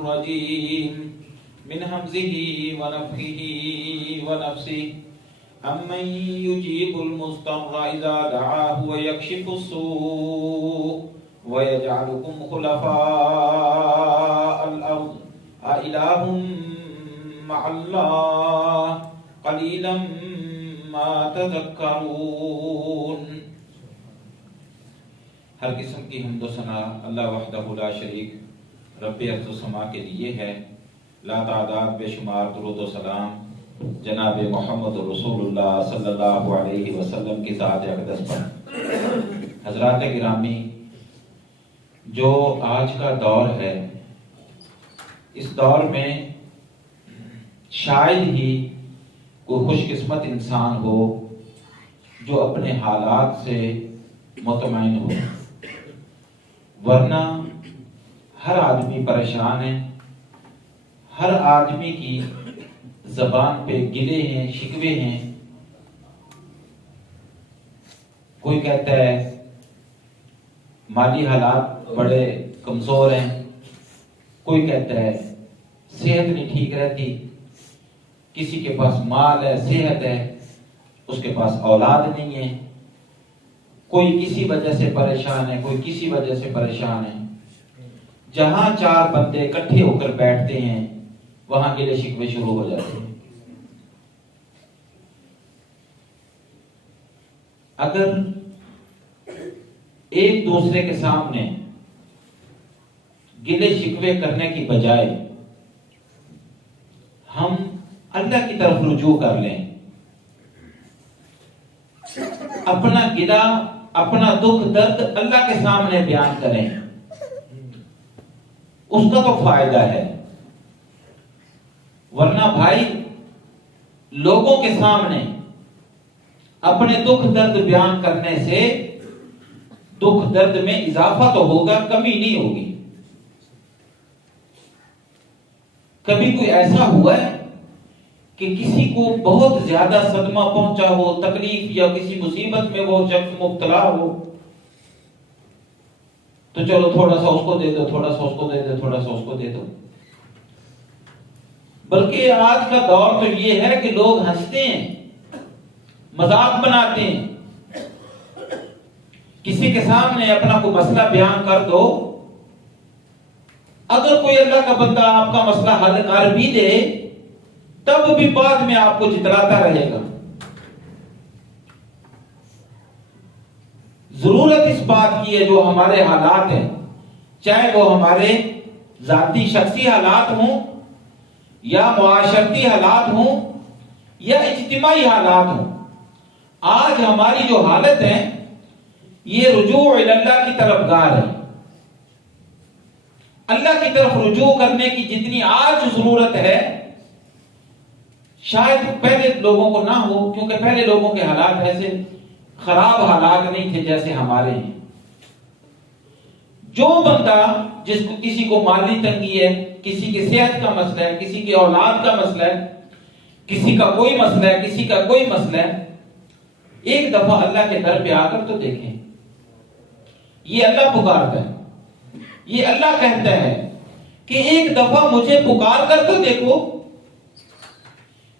الرجيم من همزه ونفخه ونفسه أمن يجيب المضطر إذا دعاه ويكشف السوء ويجعلكم خلفاء الأرض أإله مع الله قليلا ما تذكرون۔ ہر قسم کی حمد و ثنا اللہ وحدہ لا شریک رب ارض و سما کے لیے ہے۔ لا تعداد بے شمار درود و سلام جناب محمد رسول اللہ صلی اللہ علیہ وسلم کی ذات اقدس پر۔ حضرات گرامی، جو آج کا دور ہے، اس دور میں شاید ہی کوئی خوش قسمت انسان ہو جو اپنے حالات سے مطمئن ہو، ورنہ ہر آدمی پریشان ہے، ہر آدمی کی زبان پہ گلے ہیں، شکوے ہیں۔ کوئی کہتا ہے مالی حالات بڑے کمزور ہیں، کوئی کہتا ہے صحت نہیں ٹھیک رہتی، کسی کے پاس مال ہے، صحت ہے، اس کے پاس اولاد نہیں ہے، کوئی کسی وجہ سے پریشان ہے، کوئی کسی وجہ سے پریشان ہے۔ جہاں چار بندے اکٹھے ہو کر بیٹھتے ہیں وہاں گلے شکوے شروع ہو جاتے ہیں۔ اگر ایک دوسرے کے سامنے گلے شکوے کرنے کی بجائے ہم اللہ کی طرف رجوع کر لیں، اپنا گلہ، اپنا دکھ درد اللہ کے سامنے بیان کریں، اس کا تو فائدہ ہے۔ ورنہ بھائی، لوگوں کے سامنے اپنے دکھ درد بیان کرنے سے دکھ درد میں اضافہ تو ہوگا، کمی نہیں ہوگی۔ کبھی کوئی ایسا ہوا ہے کہ کسی کو بہت زیادہ صدمہ پہنچا ہو، تکلیف یا کسی مصیبت میں وہ شخص مبتلا ہو تو چلو تھوڑا سا اس کو دے دو، تھوڑا سا اس کو دے دو، تھوڑا سا اس کو دے دو؟ بلکہ آج کا دور تو یہ ہے کہ لوگ ہنستے ہیں، مذاق بناتے ہیں۔ کسی کے سامنے اپنا کوئی مسئلہ بیان کر دو، اگر کوئی اللہ کا بندہ آپ کا مسئلہ حل کر بھی دے تب بھی بعد میں آپ کو جتلاتا رہے گا۔ ضرورت اس بات کی ہے، جو ہمارے حالات ہیں، چاہے وہ ہمارے ذاتی شخصی حالات ہوں یا معاشرتی حالات ہوں یا اجتماعی حالات ہوں، آج ہماری جو حالت ہے یہ رجوع اللہ کی طرف گار ہے۔ اللہ کی طرف رجوع کرنے کی جتنی آج ضرورت ہے شاید پہلے لوگوں کو نہ ہو، کیونکہ پہلے لوگوں کے حالات ایسے خراب حالات نہیں تھے جیسے ہمارے ہیں۔ جو بندہ جس کو کسی کو مالی تنگی ہے، کسی کی صحت کا مسئلہ ہے، کسی کی اولاد کا مسئلہ ہے، کسی کا کوئی مسئلہ ہے، کسی کا کوئی مسئلہ ہے، ایک دفعہ اللہ کے در پہ آ کر تو دیکھیں۔ یہ اللہ پکارتا ہے، یہ اللہ کہتا ہے کہ ایک دفعہ مجھے پکار کر تو دیکھو،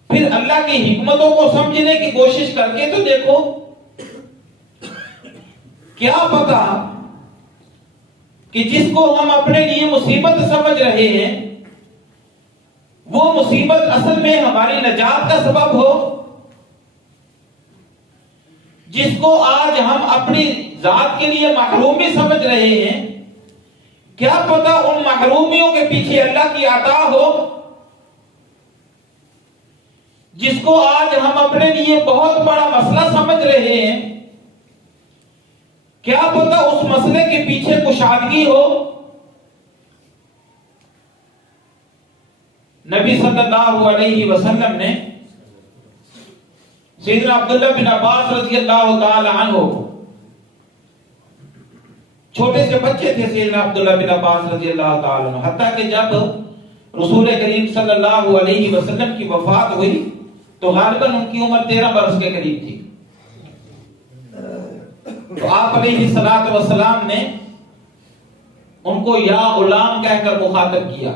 پھر اللہ کی حکمتوں کو سمجھنے کی کوشش کر کے تو دیکھو۔ کیا پتا کہ جس کو ہم اپنے لیے مصیبت سمجھ رہے ہیں وہ مصیبت اصل میں ہماری نجات کا سبب ہو۔ جس کو آج ہم اپنی ذات کے لیے محرومی سمجھ رہے ہیں، کیا پتا ان محرومیوں کے پیچھے اللہ کی عطا ہو۔ جس کو آج ہم اپنے لیے بہت بڑا مسئلہ سمجھ رہے ہیں، کیا پتا اس مسئلے کے پیچھے کشادگی ہو۔ نبی صلی اللہ علیہ وسلم نے سیدنا عبداللہ بن عباس رضی اللہ تعالی عنہ کو، چھوٹے سے بچے تھے سیدنا عبداللہ بن عباس رضی اللہ تعالی عنہ، حتیٰ کہ جب رسول کریم صلی اللہ علیہ وسلم کی وفات ہوئی تو غالباً ان کی عمر 13 برس کے قریب تھی۔ تو آپ علیہ الصلوۃ والسلام نے ان کو یا غلام کہہ کر مخاطب کیا،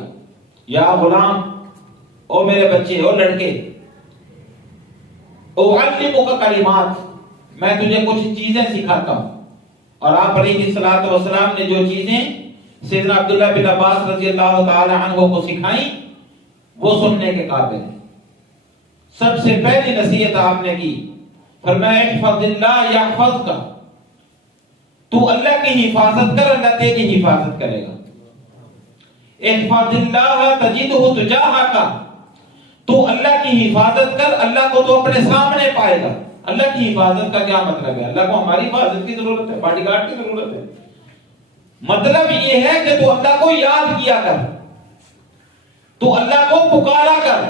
یا غلام، او میرے بچے، او لڑکے، اعلمک کلمات، میں تجھے کچھ چیزیں سکھاتا ہوں. اور آپ علیہ الصلوۃ والسلام نے جو چیزیں سیدنا عبداللہ بن عباس رضی اللہ تعالی عنہ کو سکھائیں وہ سننے کے قابل ہے. سب سے پہلی نصیحت آپ نے کی، فرمایا احفظ اللہ یحفظک، تو اللہ کی حفاظت کر، اللہ تیری حفاظت کرے گا. احفظ اللہ تجدہ تجاہک، تو اللہ کی حفاظت کر، اللہ کو تو اپنے سامنے پائے گا. اللہ کی حفاظت کا کیا مطلب ہے؟ اللہ کو ہماری حفاظت کی ضرورت ہے، باڈی گارڈ کی ضرورت ہے. مطلب یہ ہے کہ تو اللہ کو یاد کیا کر، تو اللہ کو پکارا کر،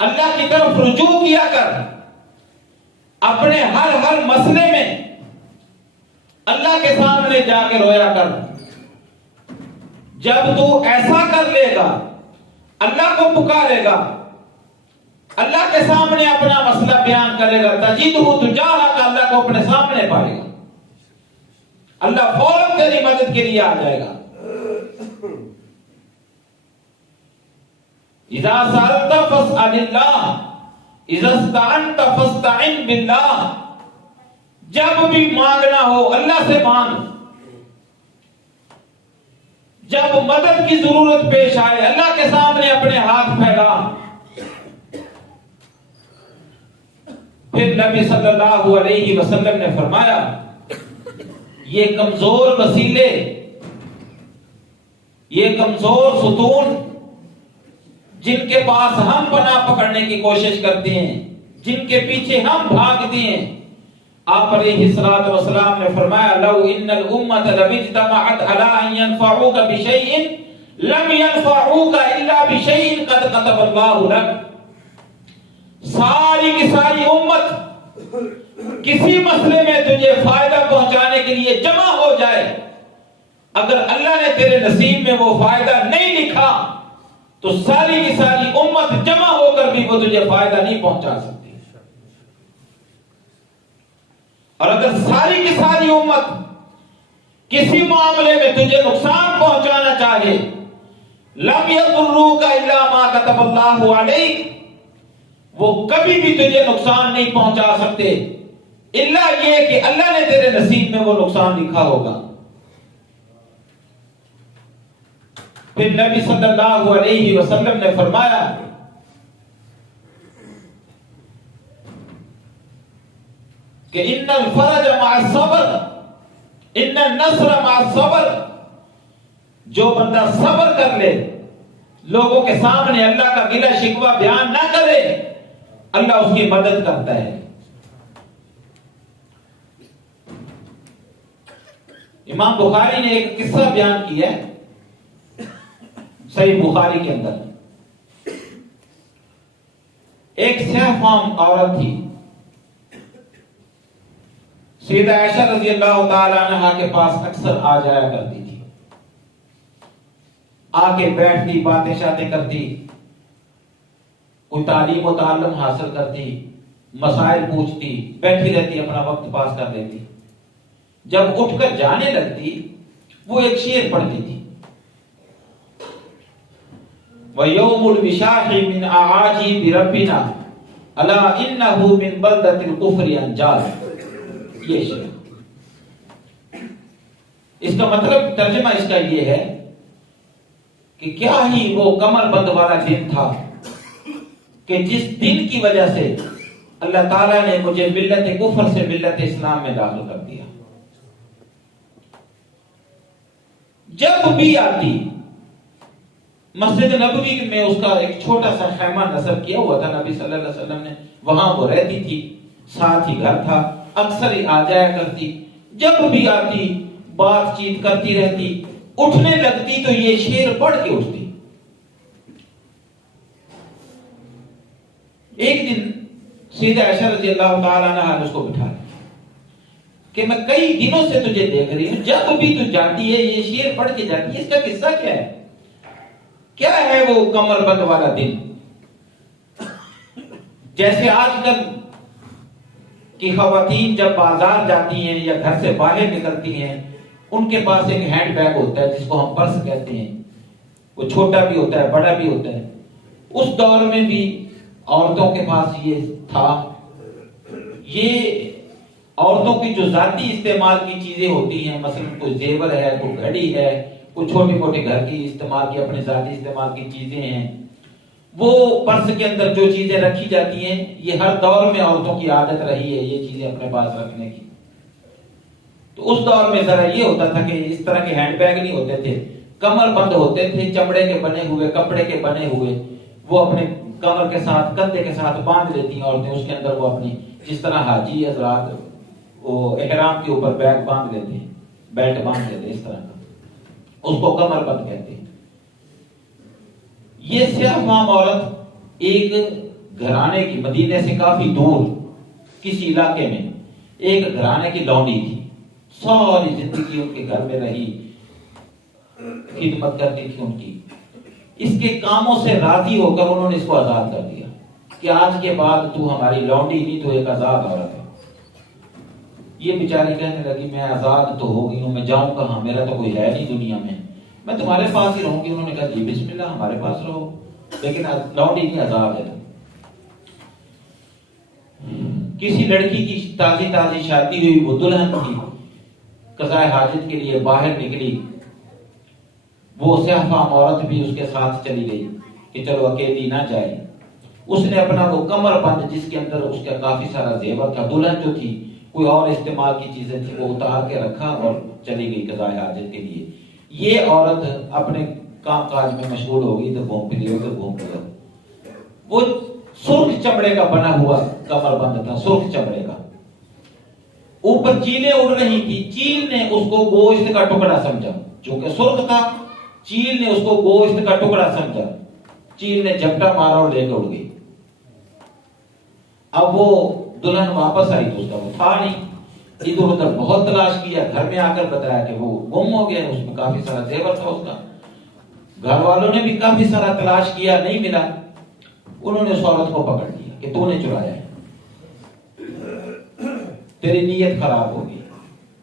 اللہ کی طرف رجوع کیا کر، اپنے ہر مسئلے میں اللہ کے سامنے جا کے رویا کر. جب تو ایسا کر لے گا، اللہ کو پکارے گا، اللہ کے سامنے اپنا مسئلہ بیان کرے گا، تجدہ تجاہک، اللہ کو اپنے سامنے پائے گا، اللہ فوراً تیری مدد کے لیے آ جائے گا. اذا سألت فاسأل اللہ، اذا استعنت فاستعن باللہ، جب بھی مانگنا ہو اللہ سے مانگ، جب مدد کی ضرورت پیش آئے اللہ کے سامنے اپنے ہاتھ پھیلا. پھر نبی صلی اللہ علیہ وسلم نے فرمایا یہ کمزور وسیلے، یہ کمزور ستون جن کے پاس ہم پناہ پکڑنے کی کوشش کرتے ہیں، جن کے پیچھے ہم بھاگتے ہیں، آپ علیہ الصلوۃ والسلام نے فرمایا لو ان الامۃ لمجتمعت علی ان ينفعوک بشیء لم ينفعوک الا بشیء قد كتب اللہ لک. ساری کی ساری امت کسی مسئلے میں تجھے فائدہ پہنچانے کے لیے جمع ہو جائے، اگر اللہ نے تیرے نصیب میں وہ فائدہ نہیں لکھا تو ساری کی ساری امت جمع ہو کر بھی وہ تجھے فائدہ نہیں پہنچا سکتی. اور اگر ساری کی ساری امت کسی معاملے میں تجھے نقصان پہنچانا چاہے، لم یضروک الا ما كتب اللہ علیک، وہ کبھی بھی تجھے نقصان نہیں پہنچا سکتے الا یہ کہ اللہ نے تیرے نصیب میں وہ نقصان لکھا ہوگا. پھر نبی صلی اللہ علیہ وسلم نے فرمایا کہ ان الفرج مع الصبر ان النصر مع الصبر، جو بندہ صبر کر لے، لوگوں کے سامنے اللہ کا گلہ شکوہ بیان نہ کرے، اللہ اس کی مدد کرتا ہے. امام بخاری نے ایک قصہ بیان کیا ہے صحیح بخاری کے اندر. ایک سیاہ فام عورت تھی، سیدہ عائشہ رضی اللہ تعالی عنہا کے پاس اکثر آ جایا کرتی تھی، آ کے بیٹھتی، باتیں شاتیں کرتی، کوئی تعلیم و تعلم حاصل کرتی، مسائل پوچھتی، بیٹھی رہتی، اپنا وقت پاس کر لیتی. جب اٹھ کر جانے لگتی وہ ایک شعر پڑھتی تھی، وَيَوْمُ الْوِشَاحِ مِنْ أَعَاجِيبِ رَبِّنَا أَلَا إِنَّهُ مِنْ بَلْدَةِ الْكُفْرِ أَنْجَالٍ. یہ شعر، اس کا مطلب ترجمہ اس کا یہ ہے کہ کیا ہی وہ کمر بند والا دن تھا کہ جس دن کی وجہ سے اللہ تعالیٰ نے مجھے ملت کفر سے ملت اسلام میں داخل کر دیا. جب بھی آتی، مسجد نبوی میں اس کا ایک چھوٹا سا خیمہ نصب کیا ہوا تھا نبی صلی اللہ علیہ وسلم نے، وہاں وہ رہتی تھی، ساتھ ہی گھر تھا، اکثر ہی آ جایا کرتی. جب بھی آتی بات چیت کرتی رہتی، اٹھنے لگتی تو یہ شعر پڑھ کے اٹھتی. ایک دن سیدہ عائشہ رضی اللہ تعالیٰ عنہا نے اس کو بٹھا کہ میں کئی دنوں سے تجھے دیکھ رہی ہوں، جب بھی تو جاتی ہے یہ شعر پڑھ کے جاتی ہے، اس کا قصہ کیا ہے؟ کیا ہے وہ کمر بند والا دن؟ جیسے آج کل کی خواتین جب بازار جاتی ہیں یا گھر سے باہر نکلتی ہیں، ان کے پاس ایک ہینڈ بیگ ہوتا ہے جس کو ہم پرس کہتے ہیں، وہ چھوٹا بھی ہوتا ہے بڑا بھی ہوتا ہے. اس دور میں بھی عورتوں کے پاس یہ تھا. یہ عورتوں کی جو ذاتی استعمال کی چیزیں ہوتی ہیں، مثلا کوئی زیور ہے، کوئی گھڑی ہے، کوئی چھوٹی موٹی گھر کی استعمال کی، اپنے ذاتی استعمال کی چیزیں ہیں، وہ پرس کے اندر جو چیزیں رکھی جاتی ہیں، یہ ہر دور میں عورتوں کی عادت رہی ہے یہ چیزیں اپنے پاس رکھنے کی. تو اس دور میں ذرا یہ ہوتا تھا کہ اس طرح کے ہینڈ بیگ نہیں ہوتے تھے، کمر بند ہوتے تھے، چمڑے کے بنے ہوئے، کپڑے کے بنے ہوئے. وہ اپنے کمر کے ساتھ، کندھے کے ساتھ باندھ لیتی ہیں عورتیں. اس کے اندر وہ اپنی، جس طرح حاجی حضرات وہ احرام کے اوپر بیگ باندھ لیتے ہیں، بیلٹ باندھ لیتے ہیں، اس طرح کا، اس کو کمر بند کہتے ہیں. یہ سیاہ فام عورت ایک گھرانے کی، مدینے سے کافی دور کسی علاقے میں ایک گھرانے کی لونڈی تھی. ساری زندگی ان کے گھر میں رہی، خدمت کرتی تھی ان کی. اس کے کاموں سے راضی ہو کر انہوں نے اس کو آزاد کر دیا کہ آج کے بعد تو ہماری لونڈی نہیں، تو ایک آزاد عورت ہے. یہ بیچاری کہنے لگی میں آزاد تو ہو گئی ہوں، میں جاؤں کہاں، میرا تو کوئی ہے نہیں دنیا میں تمہارے پاس ہی رہوں گی. انہوں نے کہا جی بسم اللہ، ہمارے پاس رہو، لیکن لونڈی نہیں، آزاد ہے. کسی لڑکی کی تازی شادی ہوئی، وہ دلہن تھی، قضاء حاجت کے لیے باہر نکلی. وہ سیاہ فام عورت بھی اس کے ساتھ چلی گئی کہ چلو اکیلی نہ جائے. اس نے اپنا وہ کمر بند جس کے اندر اس کا کافی سارا زیور تھا، دلہن جو تھی کوئی اور استعمال کی چیزیں تھی، وہ اتار کے رکھا اور چلی گئی قضاء حاجت کے لیے. یہ عورت اپنے کام کاج میں مشغول ہو گئی، تو گھوم پھری ادھر گھوم پھر. وہ سرخ چمڑے کا بنا ہوا کمر بند تھا، سرخ چمڑے کا. اوپر چیلیں اڑ رہی تھی. چیل نے اس کو گوشت کا ٹکڑا سمجھا، چونکہ سرخ تھا. چیل نے اس کو گوشت کا ٹکڑا سمجھا. چیل نے جھپٹا مارا اور لے کے اڑ گئی. اب وہ دلہن واپس آئی تو اس کا وہ تھا نہیں. ادھر ادھر بہت تلاش کیا، گھر میں آ کر بتایا کہ وہ گم ہو گیا. اس میں کافی سارا زیور تھا اس کا. گھر والوں نے بھی کافی سارا تلاش کیا، نہیں ملا. انہوں نے اس عورت کو پکڑ لیا کہ تو نے چرایا ہے، تیری نیت خراب ہوگی.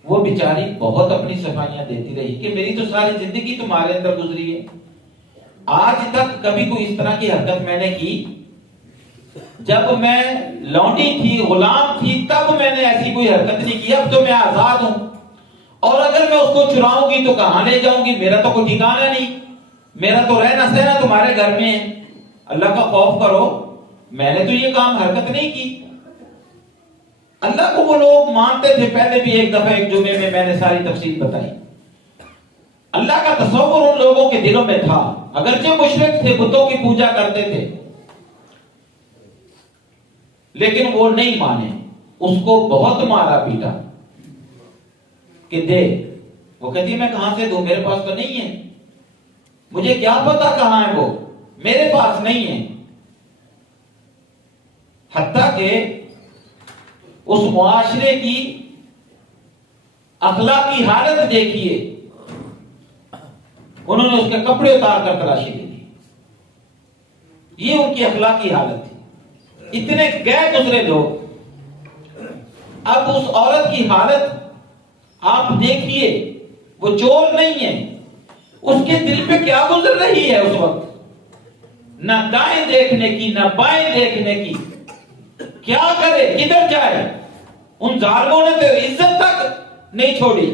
وہ بیچاری بہت اپنی صفائیاں دیتی رہی کہ میری تو ساری زندگی تمہارے اندر گزری ہے، آج تک کبھی کوئی اس طرح کی حرکت میں نے کی. جب میں لونڈی تھی، غلام تھی، تب میں نے ایسی کوئی حرکت نہیں کی. اب تو میں آزاد ہوں، اور اگر میں اس کو چراؤں گی تو کہاں لے جاؤں گی؟ میرا تو کوئی ٹھکانہ نہیں، میرا تو رہنا سہنا تمہارے گھر میں ہے. اللہ کا خوف کرو، میں نے تو یہ کام حرکت نہیں کی. اللہ کو وہ لوگ مانتے تھے. پہلے بھی ایک دفعہ ایک جمعے میں نے ساری تفصیل بتائی. اللہ کا تصور ان لوگوں کے دلوں میں تھا، اگرچہ مشرک تھے، بتوں کی پوجا کرتے تھے، لیکن وہ نہیں مانے. اس کو بہت مارا پیٹا کہ دے. وہ کہتی میں کہاں سے دوں، میرے پاس تو نہیں ہے، مجھے کیا پتا کہاں ہے، وہ میرے پاس نہیں ہے. حتیٰ کہ اس معاشرے کی اخلاقی حالت دیکھیے، انہوں نے اس کے کپڑے اتار کر تلاشی لے لی. یہ ان کی اخلاقی حالت تھی. اتنے گئے گزرے لوگ. اب اس عورت کی حالت آپ دیکھیے، وہ چور نہیں ہے، اس کے دل پہ کیا گزر رہی ہے اس وقت. نہ دائیں دیکھنے کی، نہ بائیں دیکھنے کی. کیا کرے، کدھر جائے؟ ان ظالموں نے تو عزت تک نہیں چھوڑی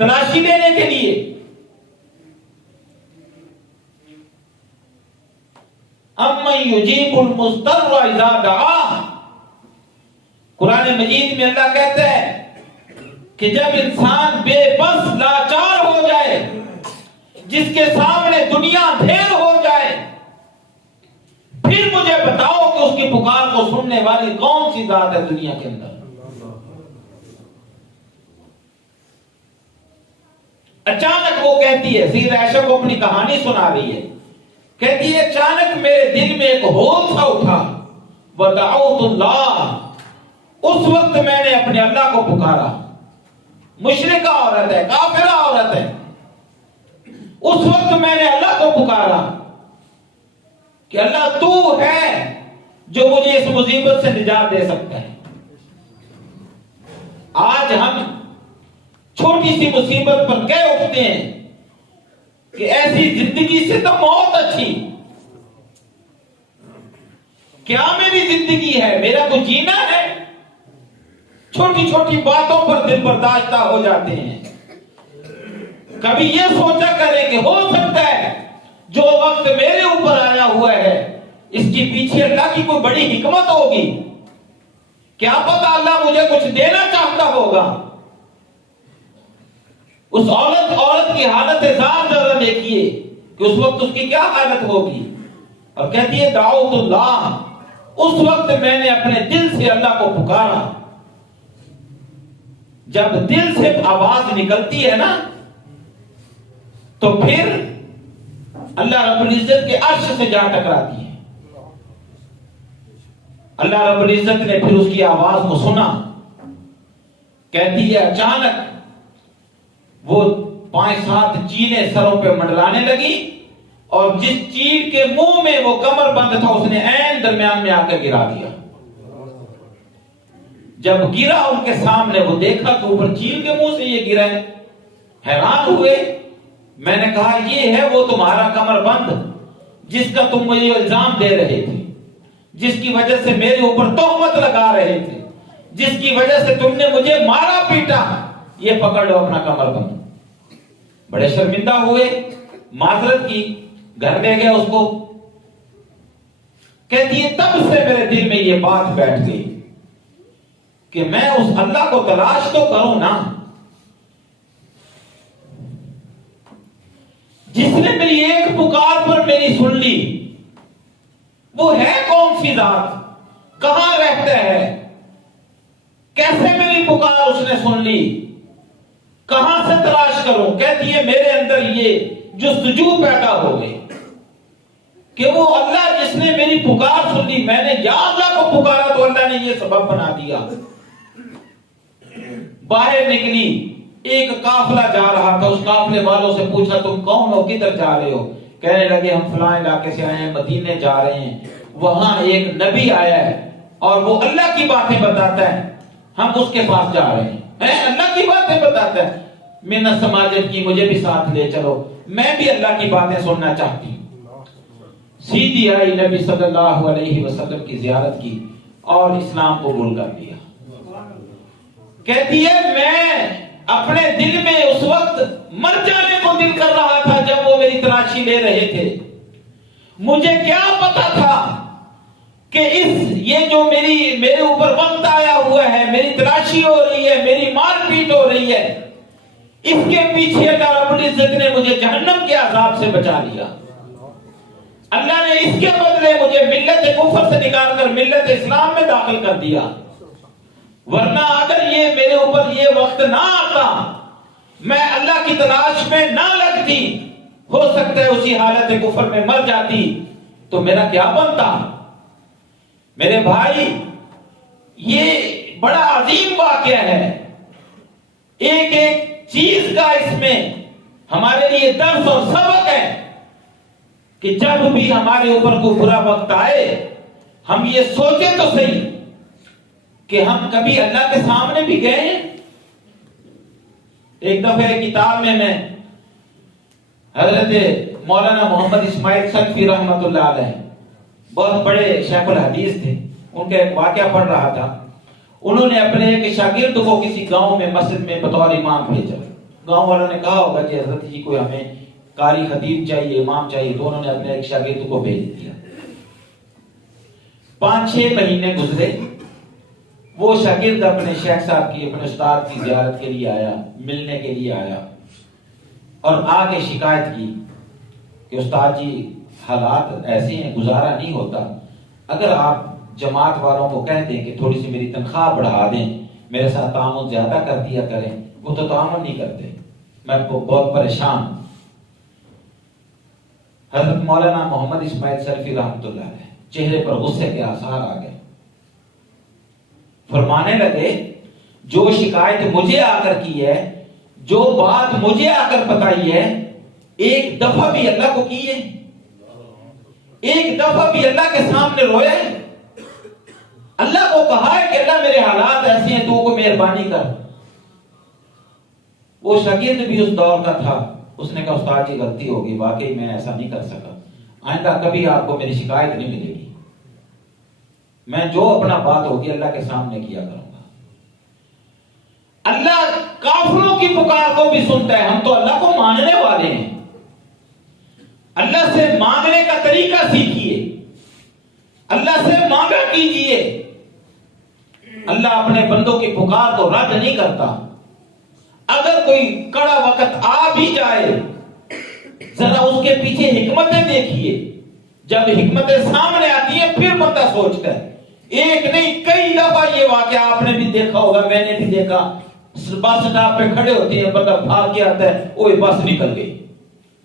تلاشی لینے کے لیے. امن یجیب المضطر اذا دعاہ. قرآن مجید میں اللہ کہتا ہے کہ جب انسان بے بس لاچار ہو جائے، جس کے سامنے دنیا ڈھیر ہو جائے، پھر مجھے بتاؤ کہ اس کی پکار کو سننے والی کون سی ذات ہے دنیا کے اندر. اچانک وہ کہتی ہے، سیدہ عائشہ کو اپنی کہانی سنا رہی ہے، کہتی ہے اچانک میرے دل میں ایک ہول سا اٹھا، ودعوت اللہ. اس وقت میں نے اپنے اللہ کو پکارا. مشرکہ عورت ہے، کافرہ عورت ہے. اس وقت میں نے اللہ کو پکارا کہ اللہ تو ہے جو مجھے اس مصیبت سے نجات دے سکتا ہے. آج ہم چھوٹی سی مصیبت پر کہہ اٹھتے ہیں کہ ایسی زندگی سے تو موت اچھی، کیا میری زندگی ہے، میرا تو جینا ہے۔ چھوٹی چھوٹی باتوں پر دل برداشتہ ہو جاتے ہیں۔ کبھی یہ سوچا کریں کہ ہو سکتا ہے جو وقت میرے اوپر آیا ہوا ہے اس کے پیچھے اللہ کی کوئی بڑی حکمت ہوگی، کیا پتا اللہ مجھے کچھ دینا چاہتا ہوگا۔ اس عورت کی حالت ذات ذرا دیکھیے کہ اس وقت اس کی کیا حالت ہوگی، اور کہتی ہے دعوت اللہ، اس وقت میں نے اپنے دل سے اللہ کو پکارا۔ جب دل سے آواز نکلتی ہے نا تو پھر اللہ رب العزت کے عرش سے جا ٹکراتی ہے۔ اللہ رب العزت نے پھر اس کی آواز کو سنا، کہتی ہے اچانک وہ 5-7 چیلیں سروں پہ منڈلانے لگی، اور جس چیل کے منہ میں وہ کمر بند تھا اس نے عین درمیان میں آ کر گرا دیا۔ جب گرا ان کے سامنے وہ دیکھا تو اوپر چیل کے منہ سے یہ گرا ہے، حیران ہوئے۔ میں نے کہا یہ ہے وہ تمہارا کمر بند جس کا تم مجھے الزام دے رہے تھے، جس کی وجہ سے میرے اوپر تہمت لگا رہے تھے، جس کی وجہ سے تم نے مجھے مارا پیٹا، یہ پکڑ لو اپنا کمر بند۔ بڑے شرمندہ ہوئے، معذرت کی، گھر لے گیا اس کو۔ کہتی ہے تب سے میرے دل میں یہ بات بیٹھ گئی کہ میں اس اللہ کو تلاش تو کروں نا جس نے میری ایک پکار پر میری سن لی۔ وہ ہے کون سی ذات، کہاں رہتا ہے، کیسے میری پکار اس نے سن لی، کہاں سے تلاش کروں۔ کہتی ہے میرے اندر یہ جستجو پیدا ہو گئی کہ وہ اللہ جس نے میری پکار سن لی، میں نے یا اللہ کو پکارا تو اللہ نے یہ سبب بنا دیا۔ باہر نکلی، ایک قافلہ جا رہا تھا، اس قافلے والوں سے پوچھا تم کون ہو، کدھر جا رہے ہو؟ کہنے لگے ہم فلاں علاقے سے آئے ہیں، مدینے جا رہے ہیں، وہاں ایک نبی آیا ہے اور وہ اللہ کی باتیں بتاتا ہے، ہم اس کے پاس جا رہے ہیں۔ اللہ کی باتیں بتاتا ہے، محنت سماجت کی، مجھے بھی ساتھ لے چلو، میں بھی اللہ کی باتیں سننا چاہتی ہوں۔ سیدھی آئی، نبی صلی اللہ علیہ وسلم کی زیارت کی اور اسلام قبول کر لیا۔ کہتی ہے میں اپنے دل میں اس وقت مر جانے کو دل کر رہا تھا جب وہ میری تلاشی لے رہے تھے۔ مجھے کیا پتا تھا کہ یہ جو میرے اوپر وقت آیا ہوا ہے، میری تلاشی ہو رہی ہے، میری مار پیٹ ہو رہی ہے، اس کے پیچھے اللہ رب العزت نے مجھے جہنم کے عذاب سے بچا لیا۔ اللہ نے اس کے بدلے مجھے ملت کفر سے نکال کر ملت اسلام میں داخل کر دیا، ورنہ اگر یہ میرے اوپر یہ وقت نہ آتا، میں اللہ کی تلاش میں نہ لگتی، ہو سکتا ہے اسی حالت کفر میں مر جاتی، تو میرا کیا بنتا؟ میرے بھائی یہ بڑا عظیم واقعہ ہے، ایک ایک چیز کا اس میں ہمارے لیے درس اور سبق ہے کہ جب بھی ہمارے اوپر کوئی برا وقت آئے ہم یہ سوچیں تو صحیح کہ ہم کبھی اللہ کے سامنے بھی گئے ہیں۔ ایک دفعہ کتاب میں حضرت مولانا محمد اسماعیل سلفی رحمۃ اللہ علیہ، بہت بڑے شیخ الحدیث تھے، ان کا ایک واقعہ پڑھ رہا تھا۔ انہوں نے اپنے ایک شاگرد کو کسی گاؤں میں مسجد میں بطور امام بھیجا۔ گاؤں والوں نے کہا ہوگا کہ حضرت جی کوئی ہمیں قاری خطیب چاہیے، امام چاہیے، تو انہوں نے اپنے ایک شاگرد کو بھیج دیا۔ 5-6 مہینے گزرے، وہ شاگرد اپنے شیخ صاحب کی، اپنے استاد کی زیارت کے لیے آیا، ملنے کے لیے آیا، اور آگے شکایت کی کہ استاد جی حالات ایسے ہیں، گزارا نہیں ہوتا، اگر آپ جماعت والوں کو کہہ دیں کہ تھوڑی سی میری تنخواہ بڑھا دیں، میرے ساتھ تعاون زیادہ کر دیا کریں۔ وہ تو تعاون نہیں کرتے، میں بہت پریشان ہوں۔ حضرت مولانا محمد اسماعیل سلفی رحمۃ اللہ علیہ چہرے پر غصے کے آثار آ گئے، فرمانے لگے جو شکایت مجھے آ کر کی ہے، جو بات مجھے آ کر بتائی ہے، ایک دفعہ بھی اللہ کو کی ہے، ایک دفعہ بھی اللہ کے سامنے رویا ہے، اللہ کو کہا ہے کہ اللہ میرے حالات ایسے ہیں، تو کو مہربانی کر۔ وہ شاگرد بھی اس دور کا تھا، اس نے کہا استاد جی غلطی ہوگی، واقعی میں ایسا نہیں کر سکا، آئندہ کبھی آپ کو میری شکایت نہیں ملے گی، میں جو اپنا بات ہوگی اللہ کے سامنے کیا کروں گا۔ اللہ کافروں کی پکار کو بھی سنتا ہے، ہم تو اللہ کو ماننے والے ہیں۔ اللہ سے مانگنے کا طریقہ سیکھیے، اللہ سے مانگا کیجئے۔ اللہ اپنے بندوں کی پکار کو رد نہیں کرتا۔ اگر کوئی کڑا وقت آ بھی جائے، ذرا اس کے پیچھے حکمتیں دیکھیے، جب حکمتیں سامنے آتی ہیں پھر بندہ سوچتا ہے۔ ایک نہیں کئی دفعہ یہ واقعہ آپ نے بھی دیکھا ہوگا، میں نے بھی دیکھا، بس اسٹاپ پہ کھڑے ہوتے ہیں، بندہ بھاگ کے آتا ہے، اوہ بس نکل گئی،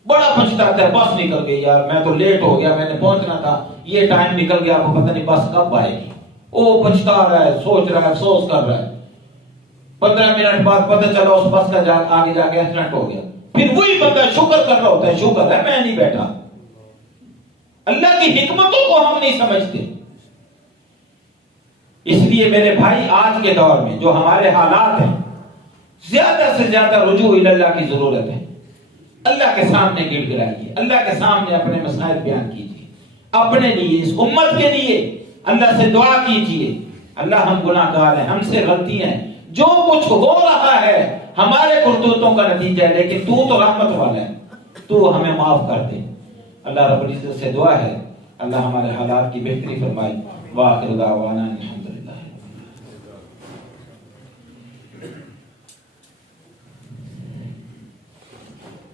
بڑا پچھتاتا ہے، بس نکل گئی یار، میں تو لیٹ ہو گیا، میں نے پہنچنا تھا، یہ ٹائم نکل گیا، آپ کو پتہ نہیں بس کب آئے گی۔ وہ پچھتا رہا ہے، سوچ رہا ہے، افسوس کر رہا ہے۔ 15 منٹ بعد پتہ چلا اس بس کا آگے جا کے ایکسیڈنٹ ہو گیا، پھر وہی بندہ شکر کر رہا ہوتا ہے، شکر ہے میں نہیں بیٹھا۔ اللہ کی حکمتوں کو ہم نہیں سمجھتے۔ اس لیے میرے بھائی آج کے دور میں جو ہمارے حالات ہیں، زیادہ سے زیادہ رجوع اللہ کی ضرورت ہے۔ اللہ کے سامنے گڑ گڑائیے، اللہ کے سامنے اپنے مسائل بیان کیجیے، اپنے لیے، اس امت کے لیے اللہ سے دعا کیجیے۔ اللہ ہم گناہ گار ہیں، ہم سے غلطیاں ہیں، جو کچھ ہو رہا ہے ہمارے کرتوتوں کا نتیجہ ہے، لیکن تو تو رحمت والا ہے، تو ہمیں معاف کر دے۔ اللہ رب العزت سے دعا ہے اللہ ہمارے حالات کی بہتری فرمائے۔ وآخر دعوانا الحمدللہ۔